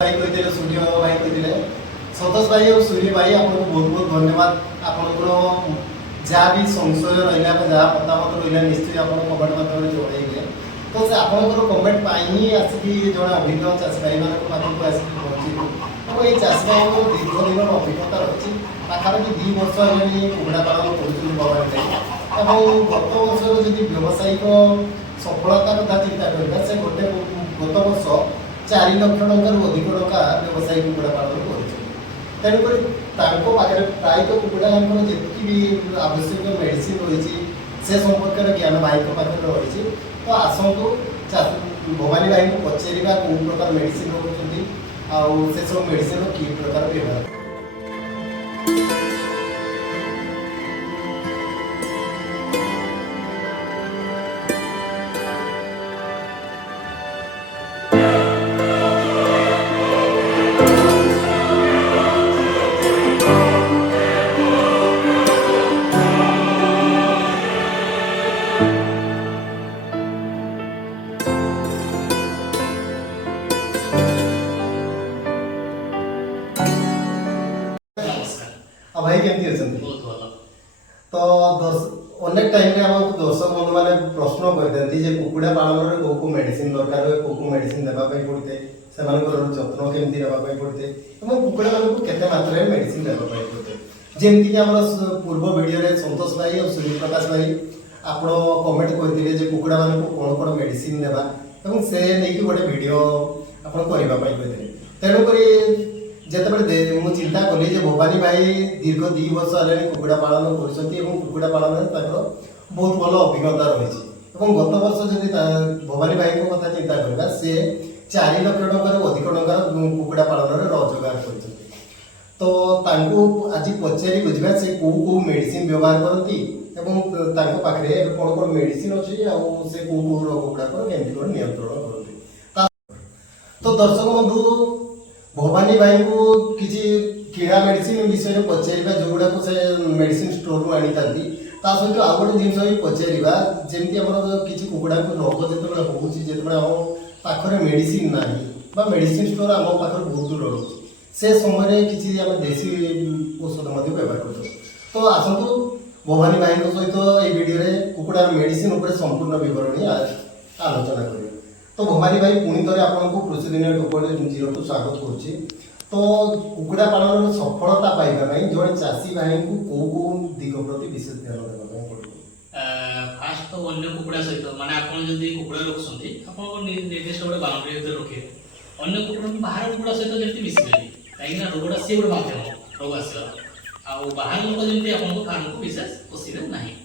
भाई कहते सूर्य भाई कहते सतोष भाई और सूर्य भाई आपको बहुत बहुत धन्यवाद। आपंकर जहाँ भी संशय रहा जहाँ मतामत रहा निश्चय आप कमेंट माध्यम जन तो से आपंकर कमेंट पाई आसिक जड़े अभिज्ञ चाषी भाई पाखक आसिक पहुँची तो ये चाषी भाई दीर्घ दिन अभिज्ञता रही पाखापाखि 2 वर्ष है कुकुड़ा पालन कर भवानी भाई गत वर्ष जी व्यावसायिक सफलता कथा चिंता करवा से गोटे गत वर्ष 4 लाख टकर अधिक टका व्यवसायी कुकुड़ा पालन तेणुक पाखे प्रायत कुकुड़ा जी भी आवश्यक मेडिसिन रही से संपर्क ज्ञान भाई पाखे रही तो आसतु भवानी भाई को पचारा कौ प्रकार मेडिसिन रोकते से सब मेडिसिन कि प्रकार व्यवहार भाई केमती बहुत भल तो अनेक टाइम दर्शक बंधु मैंने प्रश्न करते कुकुड़ा पालन कौ कौ मेडिसिन दरकार हुए कौ मेडिसिन देवाई पड़ते से जत्न केमती देवाई पड़ते कुकुड़ा मानक केते मात्रा मेडिसिन देवाई पड़ते जमीक आम पूर्व वीडियो संतोष भाई और सूर्य प्रकाश भाई आप कमेंट करते कुकुड़ा मानक कौन कौन मेडिसिन देवा से नहीं गोटे भिड आप करने तेणुक जिते मुझे चिंता कली भवानी भाई दीर्घ 2 वर्ष है कुकुड़ा पालन कुकुड़ा पालन बहुत भल अभिज्ञता रही गत वर्ष जब भवानी भाई कथा चिंता करवा से 4 लाख टकर अधिक टकर कुकुड़ा पालन रोजगार कर तो आज पचारि बुझा से कौ कौ मेडिसिन व्यवहार करती पाखे कौन कौन मेडिसिन अच्छी से कौ कौ रोग गुड़ाक केमती नियंत्रण करते तो दर्शक बंधु भवानी भाई को किसी किड़ा मेडिसिन विषय पचारा जो गुड़ाक से मेडिसिन स्टोर रू आनी था सहित आउ गोटे जिन भी पचारा जमी आम किसी कुकुड़ा रोग जो हो पाखे मेडिसिन ना मेडिसिन स्टोर आम पाखे बहुत दूर रोचे से समय किसी आम देशी औषध व्यवहार कर तो आसतु भवानी भाई सहित ये वीडियो कुकुड़ार मेडिसिन उपर संपूर्ण बरणी आलोचना कर तो भवानी भाई पुणी थे आपको कृषि दिन 2.0 को स्वागत करुच्ची तो कुकुड़ा पालन सफलता पाइबा जो चाषी भाई को कौ कौ दिग प्रति विशेष ध्यान देना पड़े फास्ट तो अन्य कुकुड़ा सहित माने आपण जदी कुकुड़ा रखुछंती आपण निर्दिष्ट गोटे बाउंड्री भीतर रखे अन्य कुकुड़ा बाहर कुकुड़ा सहित जति मिसिबे काई ना रोगडा से गोटे माध्यम रोग आसीला आ बाहर लोक जति आपण को फार्म को विशेष पसिबे नाही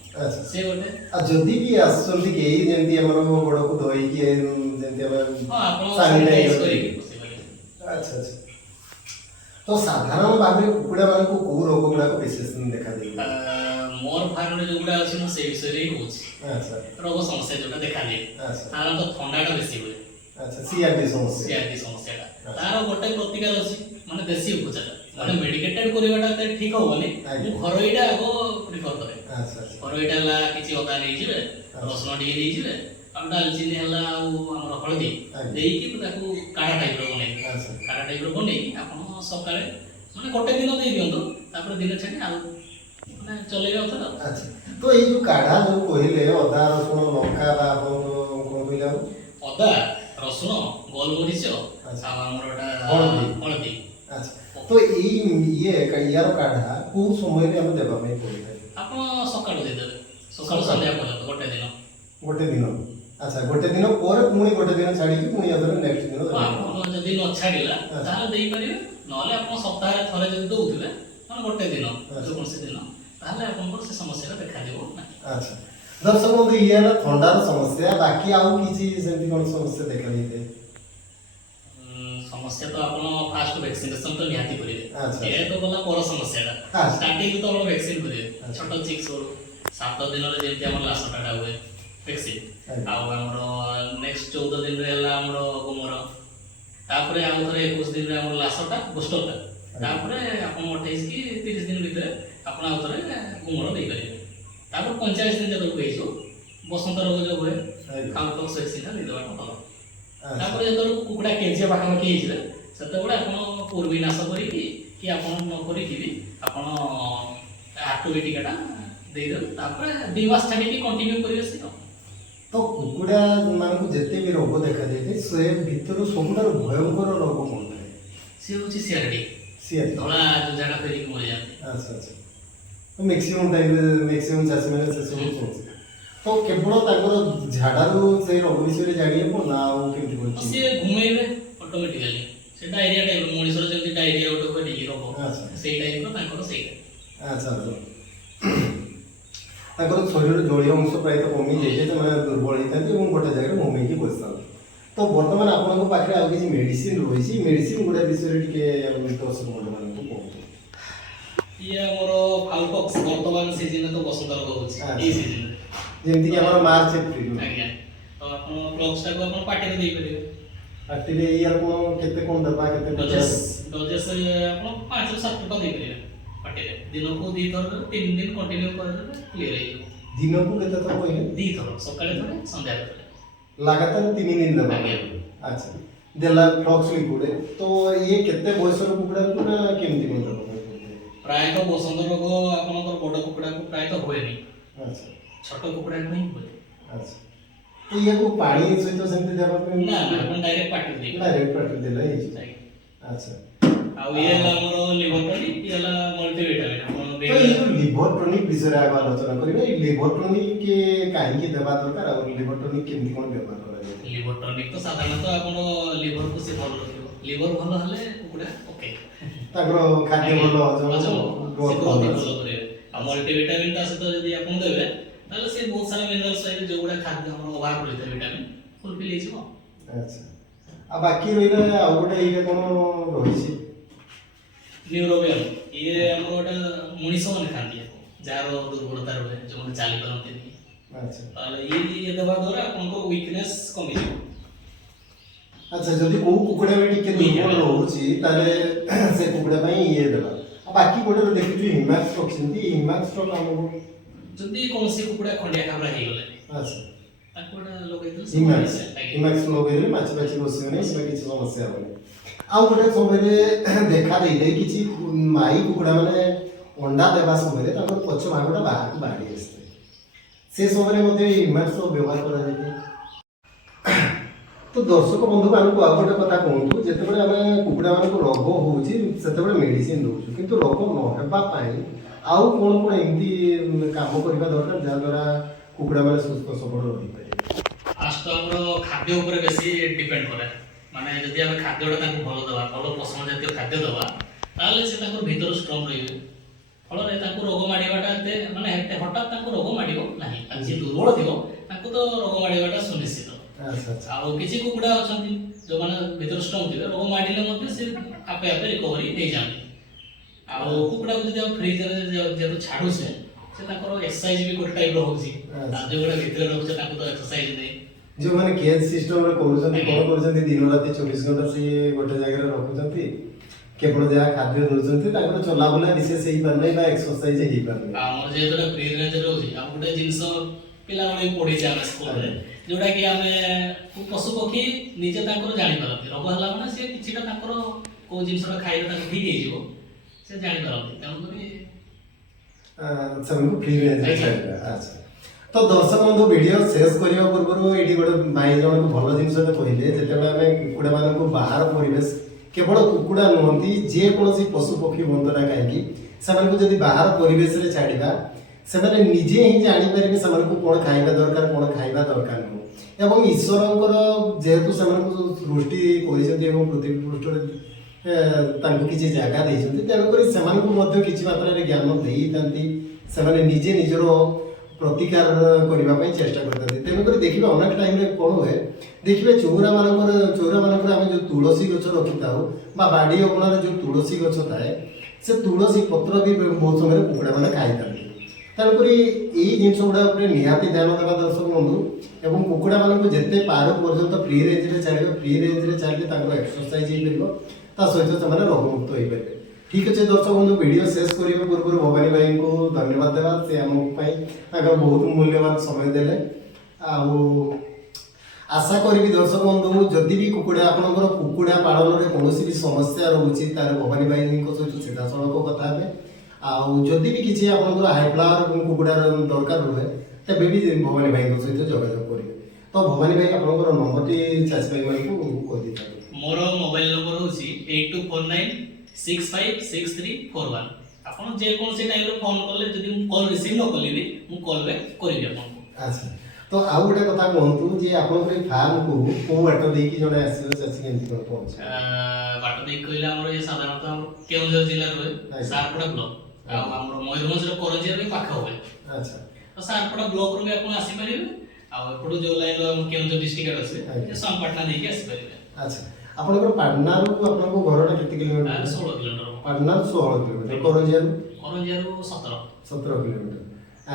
से गोटे आ जदी भी आसंती के जेंती हमर गोड़ को धोई के जेंती हम हां आपण सैनिटाइज करी अच्छा अच्छा तो साधारण भाव में कुकुड़ा मान को को रोग गुडा को विशेष देखा दे मोर फार्म रे जो गुडा अछि न से विषय रे होछ अच्छा रोग समस्या जोटा देखा दे अच्छा तार तो ठंडाटा बेसी हुए अच्छा सीआरटी समस्या तार गोटे प्रतिकार अछि माने देशी उपचार माने मेडिकेटेड करिवाटा ठीक होबनी मु घरोइडा आगो प्रिफर करे अच्छा घरोइडा ला किछि अदा नै जिवे रसुन डी नै जिवे हम दालचीनी हला हमर हळदी देई कि ताकू काढा टाइप रो बने काढा टाइप रो बने आपण सकाळे माने गोटे दिन देई दियंतो तापर दिन छाडी आ माने चलेबे अथरा अच्छा तो ये जो काढ़ा जो कहले अदा रसुन लंका बा कोन कहले अदा रसुन गोलमरीच आ हमरटा हळदी अच्छा तो ये यार काढ़ा को समय रे हम देबा में पड़े आपण सकाळ दे देबे सकाळ संध्या पर्यंत गोटे दिन अच्छा गोटे दिन पर पुणी गोटे दिन छाड़ी कि पुणी अदर नेक्स्ट दिन हां जदी न छाड़ीला ताहा देई परिबे नले आपण सप्ताह रे थरे जदी दउथिबे मन गोटे दिन जो कोन से दिन ताले आपण को से समस्या देखा देबो ना अच्छा दर्शक बंधु ये ना ठंडार समस्या बाकी आउ किछि सेंती कोन समस्या देखा देते समस्या तो आपण फास्ट वैक्सीनेशन तो निहाती करिवे अच्छा ये तो बोला पर समस्या स्टार्टिंग तो आपण वैक्सीन करिवे छोटो चिक्स हो 7 दिन रे जेंती हमर लासटाडा हुए वैक्सीन आ हमर नेक्स्ट 14 दिन रे हला हमर गुमर तापरे आ थरे 21 दिन रे हमर लासटा बूस्टरटा तापरे आपण 28 की 30 दिन भीतर आपण आ थरे गुमर दे करिवे तापर 45 दिन जब होइछो बसंत रोग जो हुए काउंटर वैक्सीन दे देबा भलो तापर जतरो कुकुडा केजी पाखा पाखी हिजले ସେତେବେଳେ ଆପଣ ପୂର୍ବି ନାଶ କରିକି କି ଆପଣ ନ କରିକି ବି ଆପଣ ଆକ୍ଟିଭିଟିଟା ଦେଇଦେବେ, ତାପରେ 2 ମାସ ଛାଡ଼ିକି କଣ୍ଟିନ୍ୟୁ କରିବେ ସେ। ତ କୁକୁଡ଼ା ମାନଙ୍କୁ ଯେତେ ବି ରୋଗ ଦେଖାଯାଇଥାଏ ସେ ଭିତରୁ ସବୁଠାରୁ ଭୟଙ୍କର ରୋଗ କ'ଣ ଥାଏ? ସିଏ ହେଉଛି ସିଆରଡି, ସିଏ ଧଳା ଝାଡ଼ା ଫେରିକି ମରିଯାନ୍ତି। ଆଚ୍ଛା ଆଚ୍ଛା। ମ୍ୟାକ୍ସିମମ୍ ଟାଇମ୍ରେ ମ୍ୟାକ୍ସିମମ୍ ଚାଷୀମାନେ ସେସବୁ ଶୁଣୁଛି। ତ କେବଳ ତାଙ୍କର ଝାଡ଼ାରୁ ସେଇ ରୋଗ ବିଷୟରେ ଜାଣି ହେବ ନା ଆଉ କେମିତି କରୁଛି? ସିଏ ଘୁମେଇବେ ଅଟୋମେଟିକାଲି, ସେ ଡାଇରିଆ ଟାଇପ୍, ମଣିଷର ଯେମିତି ଡାଇରିଆ ଗୋଟେ ହୁଏ ଟିକେ ରୋଗ, ଆଚ୍ଛା। ସେଇ ଟାଇପ୍ର ତାଙ୍କର ସେଇଟା। ଆଚ୍ଛା ଆଚ୍ଛା। ତାଙ୍କର ଶରୀରର ଜଳୀୟ ଅଂଶ ପ୍ରାୟତଃ କମିଯାଇଥାଏ, ସେମାନେ ଦୁର୍ବଳ ହେଇଥାନ୍ତି ଏବଂ ଗୋଟେ ଜାଗାରେ ଘୁମେଇକି ବସିଥାନ୍ତି। ତ ବର୍ତ୍ତମାନ ଆପଣଙ୍କ ପାଖରେ ଆଉ କିଛି ମେଡ଼ିସିନ ରହିଛି, ମେଡ଼ିସିନ ଗୁଡ଼ା ବିଷୟରେ ଟିକେ ଦର୍ଶକ ବନ୍ଧୁମାନଙ୍କୁ କୁହନ୍ତୁ। ଇଏ ଆମର ଫାଲପକ୍ସ ବର୍ତ୍ତମାନ ସିଜନରେ ତ ବସନ୍ତ ରୋଗ ହେଉଛି ଏଇ ସିଜନରେ, ଯେମିତିକି ଆମର ମାର୍ଚ୍ଚ ଏପ୍ରିଲ। ଆଜ୍ଞା। ତ ଆପଣ ପ୍ଲକ୍ସଟାକୁ ଆପଣ ପାଟିରେ ଦେଇପାରିବେ। ପାଟିରେ ଇଆର କ'ଣ କେତେ କ'ଣ ଦେବା, କେତେ ଡୋଜେସ୍ ଆପଣ 5ରୁ 7 ଟଙ୍କା ଦେଇପାରିବେ ପାଟିରେ। ଦିନକୁ 2 ଥର 3 ଦିନ କଣ୍ଟିନ୍ୟୁ କରିଦେଲେ କ୍ଲିୟର ହେଇଯିବ। ଦିନକୁ କେତେ ଥର କହିଲେ? 2 ଥର, ସକାଳେ ଥରେ ସନ୍ଧ୍ୟାରେ ଥରେ। ଲାଗାତାର 3 ଦିନ ଦେବା। ଆଜ୍ଞା। ଆଚ୍ଛା। ଦେଲା ଫ୍ଲକ୍ସ ଲିକ୍ୱିଡ। ତ ଇଏ କେତେ ବୟସର କୁକୁଡ଼ାକୁ ନା କେମିତି କ'ଣ ଦେବା? ପ୍ରାୟତଃ ବସନ୍ତ ରୋଗ ଆପଣଙ୍କର ବଡ଼ କୁକୁଡ଼ାକୁ ପ୍ରାୟତଃ ହୁଏନି, ଆଚ୍ଛା ଛୋଟ କୁକୁଡ଼ାକୁ ହିଁ ହୁଏ। ଆଚ୍ଛା। ତ ଇୟାକୁ ପାଣି ସହିତ ସେମିତି ଦେବା ପାଇଁ ନା ଆପଣ ଡାଇରେକ୍ଟ ପାଟିରେ ଦେଇପାରିବେ। ଡାଇରେକ୍ଟ ପାଟିରେ ଦେଲେ ହେଇଯିବ। ଆଜ୍ଞା। ଆଚ୍ଛା। ଆଉ ଇଏ ହେଲା ଆମର ଲିଭର ଟନିକ୍, ଇଏ ହେଲା ମଲ୍ଟିଭିଟାମିନ୍। ଆପଣ ତ ଏଇ ଯୋଉ ଲିଭର ଟନିକ୍ ବିଷୟରେ ଆଗ ଆଲୋଚନା କରିବା। ଏଇ ଲିଭର ଟନିକ୍ କାହିଁକି ଦେବା ଦରକାର ଆଉ ଲିଭର ଟନିକ୍ କେମିତି କ'ଣ ବ୍ୟବହାର କରାଯାଏ? ଲିଭର ଟନିକ୍ ତ ସାଧାରଣତଃ ଆପଣ ଲିଭରକୁ ସେ ଭଲ ରଖିବ। ଲିଭର ଭଲ ହେଲେ କୁକୁଡ଼ା ଓକେ, ତାଙ୍କର ଖାଦ୍ୟ ଭଲ ହଜମ ଗ୍ରୋଥ ଭଲ କରିବେ। ଆଉ ମଲ୍ଟିଭିଟାମିନ୍ ତା ସହିତ ଯଦି ଆପଣ ଦେବେ ତାହେଲେ ସେ ବହୁତ ସାରା ମିନେରାଲ୍ସ ପାଇବେ, ଯୋଉଗୁଡ଼ା ଖାଦ୍ୟ ଆମର ଅଭାବ ରହିଥାଏ ଭିଟାମିନ୍ ଫୁଲଫିଲ୍ ହେଇଯିବ। ଆଚ୍ଛା। ଆଉ ବାକି ରହିଲା ଆଉ ଗୋଟେ ଏଇଟା କ'ଣ ରହିଛି? ନ୍ୟୁରୋବିୟମ୍, ଇଏ ଆମର ଗୋଟେ ମଣିଷମାନେ ଖାଆନ୍ତି ଆକୁ, ଯାହାର ଦୁର୍ବଳତା ରୁହେ, ଯେଉଁମାନେ ଚାଲିପାରନ୍ତିନି। ଆଚ୍ଛା। ତାହେଲେ ଇଏ ଦେବା ଦ୍ୱାରା ଆପଣଙ୍କ ୱିକନେସ୍ କମିଯିବ। ଆଚ୍ଛା, ଯଦି କୋଉ କୁକୁଡ଼ା ବି ଟିକେ ଦୁର୍ବଳ ରହୁଛି ତାହେଲେ ସେ କୁକୁଡ଼ା ପାଇଁ ଇଏ ଦେବା। ଆଉ ବାକି ଗୋଟେ ଦେଖିଛୁ ହିମାକ୍ସ ରଖିଛନ୍ତି, ହିମାକ୍ସର କାମ କ'ଣ? ଯଦି କୌଣସି କୁକୁଡ଼ା ଖଣ୍ଡିଆ ଖାବରା ହେଇଗଲେ ଆଚ୍ଛା, ତାକୁ ଗୋଟେ ଲଗେଇଦେଲେ ହିମାକ୍ସ ହିମାକ୍ସ ଲଗେଇଦେଲେ ମାଛି ପାଛି ବସିବନି, କିମ୍ବା କିଛି ସମସ୍ୟା ହବନି। ଆଉ ଗୋଟେ ସମୟରେ ଦେଖା ଦେଇଥାଏ କିଛି ମାଇ କୁକୁଡ଼ା ମାନେ ଅଣ୍ଡା ଦେବା ସମୟରେ ତାଙ୍କର ପଛ ଭାଗଟା ବାହାରକୁ ବାହାରି ଆସିଥାଏ, ସେ ସମୟରେ ମଧ୍ୟ ଏଇ ହିମାକ୍ସ ବ୍ୟବହାର କରାଯାଇଥାଏ। ତ ଦର୍ଶକ ବନ୍ଧୁମାନଙ୍କୁ ଆଉ ଗୋଟେ କଥା କୁହନ୍ତୁ, ଯେତେବେଳେ ଆମେ କୁକୁଡ଼ାମାନଙ୍କୁ ରୋଗ ହେଉଛି ସେତେବେଳେ ମେଡ଼ିସିନ ଦେଉଛୁ, କିନ୍ତୁ ରୋଗ ନ ହେବା ପାଇଁ ଆଉ କ'ଣ କ'ଣ ଏମିତି କାମ କରିବା ଦରକାର ଯାହାଦ୍ୱାରା କୁକୁଡ଼ାମାନେ ସୁସ୍ଥ ସବଳ ରହିପାରିବେ? ଫାଷ୍ଟ ଆମର ଖାଦ୍ୟ ଉପରେ ବେଶୀ ଡିପେଣ୍ଡ କରେ। ମାନେ ଯଦି ଆମେ ଖାଦ୍ୟଟା ତାଙ୍କୁ ଭଲ ଦେବା, ଭଲ ପୋଷଣ ଜାତୀୟ ଖାଦ୍ୟ ଦେବା, ତାହେଲେ ସେ ତାଙ୍କର ଭିତରୁ ଷ୍ଟ୍ରଙ୍ଗ ରହିବେ। ଫଳରେ ତାଙ୍କୁ ରୋଗ ମାଡ଼ିବାଟା ଏତେ ମାନେ ଏତେ ହଠାତ୍ ତାଙ୍କୁ ରୋଗ ମାଡ଼ିବ ନାହିଁ। ଆଉ ଯିଏ ଦୁର୍ବଳ ଥିବ ତାଙ୍କୁ ତ ରୋଗ ମାଡ଼ିବାଟା ସୁନିଶ୍ଚିତ। ଆଉ କିଛି କୁକୁଡ଼ା ଅଛନ୍ତି ଯେଉଁମାନେ ଭିତରୁ ଷ୍ଟ୍ରଙ୍ଗ ଥିବେ, ରୋଗ ମାଡ଼ିଲେ ମଧ୍ୟ ସେ ଆପେ ଆପେ ରିକଭରି ହେଇଯାଆନ୍ତି। ଆଉ କୁକୁଡ଼ାକୁ ଯଦି ଆମେ ଫ୍ରିଜରେ ଯେହେତୁ ଛାଡ଼ୁଛେ, ସେ ତାଙ୍କର ଏକ୍ସରସାଇଜ ବି ଗୋଟେ ଟାଇପ୍ର ହେଉଛି। ଯେଉଁଗୁଡ଼ା ଭିତରେ ରହୁଛେ ତାଙ୍କୁ ତ ଏକ୍ସରସାଇଜ ନେଇ ଯେଉଁମାନେ କେଜ୍ ସିଷ୍ଟମରେ କରୁଛନ୍ତି, କ'ଣ କରୁଛନ୍ତି, ଦିନ ରାତି 24 ଘଣ୍ଟା ସିଏ ଗୋଟେ ଜାଗାରେ ରଖୁଛନ୍ତି, କେବଳ ଯାହା ଖାଦ୍ୟ ଦେଉଛନ୍ତି, ତାଙ୍କର ଚଲାବୁଲା ବିଶେଷ ହେଇପାରୁନି ବା ଏକ୍ସରସାଇଜ ହେଇପାରୁନି। ଆମର ଯେହେତୁ ଫ୍ରି ରେଞ୍ଜ ରହୁଛି, ଆଉ ଗୋଟେ ଜିନିଷ ପିଲାମାନେ ବି ପଢ଼ିଛେ ଆମେ ସ୍କୁଲରେ, ଯୋଉଟା କି ଆମେ ପଶୁ ପକ୍ଷୀ ନିଜେ ତାଙ୍କର ଜାଣିପାରନ୍ତି। ରୋଗ ହେଲା ମାନେ ସେ କିଛିଟା ତାଙ୍କର କୋଉ ଜିନିଷଟା ଖାଇଲେ ତାଙ୍କୁ ଠିକ୍ ହେଇଯିବ ସେ ଜାଣିପାରନ୍ତି, ତେଣୁକରି ସେମାନଙ୍କୁ ଫ୍ରି ରେଞ୍ଜରେ ଛାଡ଼ିବା। ଆଚ୍ଛା, ତ ଦର୍ଶକ ବନ୍ଧୁ ଭିଡ଼ିଓ ଶେଷ କରିବା ପୂର୍ବରୁ ଏଇଠି ଗୋଟେ ଭାଇ ଜଣକୁ ଭଲ ଜିନିଷଟେ କହିଲେ, ଯେତେବେଳେ ଆମେ କୁକୁଡ଼ାମାନଙ୍କୁ ବାହାର ପରିବେଶ, କେବଳ କୁକୁଡ଼ା ନୁହନ୍ତି ଯେକୌଣସି ପଶୁ ପକ୍ଷୀ ହୁଅନ୍ତୁ ନା କାହିଁକି, ସେମାନଙ୍କୁ ଯଦି ବାହାର ପରିବେଶରେ ଛାଡ଼ିବା, ସେମାନେ ନିଜେ ହିଁ ଜାଣିପାରିବେ ସେମାନଙ୍କୁ କ'ଣ ଖାଇବା ଦରକାର, କ'ଣ ଖାଇବା ଦରକାର ନୁହଁ। ଏବଂ ଈଶ୍ୱରଙ୍କର ଯେହେତୁ ସେମାନଙ୍କୁ ସୃଷ୍ଟି କରିଛନ୍ତି ଏବଂ ପୃଥିବୀ ପୃଷ୍ଠରେ ତାଙ୍କୁ କିଛି ଜାଗା ଦେଇଛନ୍ତି, ତେଣୁକରି ସେମାନଙ୍କୁ ମଧ୍ୟ କିଛି ମାତ୍ରାରେ ଜ୍ଞାନ ଦେଇଥାନ୍ତି। ସେମାନେ ନିଜେ ନିଜର ପ୍ରତିକାର କରିବା ପାଇଁ ଚେଷ୍ଟା କରିଥାନ୍ତି। ତେଣୁକରି ଦେଖିବେ ଅନେକ ଟାଇମ୍ରେ କ'ଣ ହୁଏ, ଦେଖିବେ ଚଉରାମାନଙ୍କରେ ଆମେ ଯେଉଁ ତୁଳସୀ ଗଛ ରଖିଥାଉ ବା ବାଡ଼ି ଅଗଣାରେ ଯେଉଁ ତୁଳସୀ ଗଛ ଥାଏ, ସେ ତୁଳସୀ ପତ୍ର ବି ବହୁତ ସମୟରେ କୁକୁଡ଼ାମାନେ ଖାଇଥାନ୍ତି। ତେଣୁକରି ଏଇ ଜିନିଷ ଗୁଡ଼ା ଉପରେ ନିହାତି ଧ୍ୟାନ ଦେବା ଦର୍ଶକ ବନ୍ଧୁ, ଏବଂ କୁକୁଡ଼ାମାନଙ୍କୁ ଯେତେ ପାରୁ ପର୍ଯ୍ୟନ୍ତ ଫ୍ରି ରେଞ୍ଜରେ ଛାଡ଼ିବେ, ଫ୍ରି ରେଞ୍ଜରେ ଛାଡ଼ିଲେ ତାଙ୍କର ଏକ୍ସରସାଇଜ ହେଇପାରିବ, ତା ସହିତ ସେମାନେ ରୋଗମୁକ୍ତ ହେଇପାରିବେ। ଠିକ୍ ଅଛି ଦର୍ଶକ ବନ୍ଧୁ, ଭିଡ଼ିଓ ଶେଷ କରିବା ପୂର୍ବରୁ ଭବାନୀ ଭାଇଙ୍କୁ ଧନ୍ୟବାଦ ଦେବା, ସେ ଆମ ପାଇଁ ତାଙ୍କର ବହୁତ ମୂଲ୍ୟବାନ ସମୟ ଦେଲେ। ଆଉ आशा करी दर्शक बंधु जदि भी कुकुड़ा आपनकर कुकुड़ा पालन रे कोनोसी भी समस्या रहउची तार भवानी भाई को सहित सीधा सड़क कथा हे आउ जदि भी किछि आपनकर हाई फ्लावर कुकुड़ा दरकार रहे तबे भी भवानी भाई को सहित जोगाजोग करिवे तो भवानी भाई आपनकर नंबर टी चाची भाई मानकु को दिता मोर मोबाइल नंबर होची 8249656341 आपण जे कोन से टाइम रो फोन करले जदि मु कॉल रिसीव न करली मु कॉल बैक करिबे आपनको। अच्छा तो आउ गोटे कथा कहतु जे आपनकर फार्म को को बाट देकी जने आसीबे चाची केंति कोन पहुंच बाट देख कहले हमर ये साधारणतः हम केउझर जिल्ला रे सारपड़ा ब्लॉक आ हमर मयूरभंज रो करजिया रे पाखा होय। अच्छा तो सारपड़ा ब्लॉक रो भी आपण आसी परिबे आ एपटो जो लाइन रो हम केउझर डिस्ट्रिक्ट अछि जे संपटना देकी आसी परिबे। अच्छा आपनकर पाटना रो आपनको घरटा केते किलोमीटर 16 किलोमीटर पाटना 16 किलोमीटर करजिया रो 17 किलोमीटर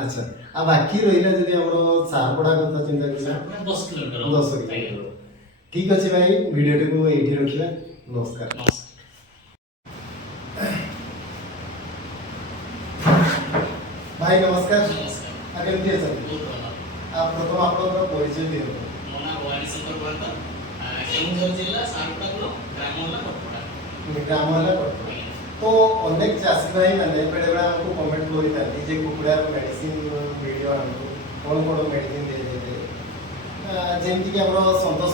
अच्छा आ बाकी रहिला जदि हमरो सारपड़ा कथा चिंता करिला 10 किलोमीटर 10 किलोमीटर ठीक अछि भाई वीडियो को एठी रखिला नमस्कार। भाई नमस्कार नमस्कार केमती अछन आप प्रथम आपनकर परिचय दियो मो ना भवानी शंकर बर्ता केउझर जिल्ला सारपड़ा ब्लॉक ग्राम होला कटपड़ा ग्राम वाला तो अनेक चाषी भाई मैंने बेले बेले हमको कमेंट करी था जे कुकुड़ा मेडिसिन वीडियो हमको कौन कौन मेडिसिन दे देते जेमती कि हमरो संतोष